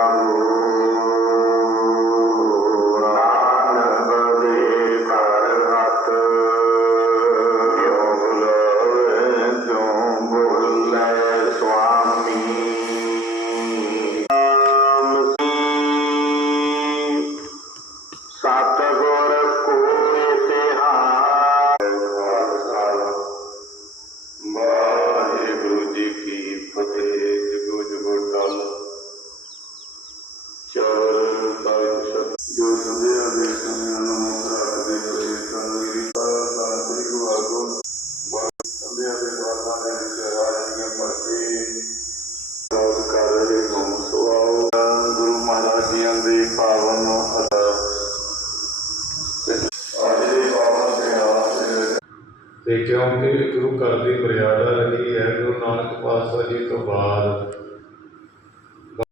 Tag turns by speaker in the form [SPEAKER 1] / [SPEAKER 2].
[SPEAKER 1] ਨਾਨਕ ਸੰਦੇਹ ਦੇ ਦਵਾਰਾਂ ਦੇ ਵਿੱਚ ਹਾਜ਼ਰੀਆਂ ਭਰ ਕੇ ਰੋਜ਼ ਕਰ ਰਹੇ ਹੋ ਸੋ ਗੁਰੂ ਮਹਾਰਾਜ ਜੀਆਂ ਦੇ ਪਾਵਨ ਅਦਾਸ ਦੇ
[SPEAKER 2] ਤੇ ਕਿਉਂਕਿ ਗੁਰੂ ਘਰ ਦੀ ਮਰਿਆਦਾ ਰਹੀ ਹੈ, ਗੁਰੂ ਨਾਨਕ ਪਾਤਸ਼ਾਹ ਜੀ ਤੋਂ ਬਾਅਦ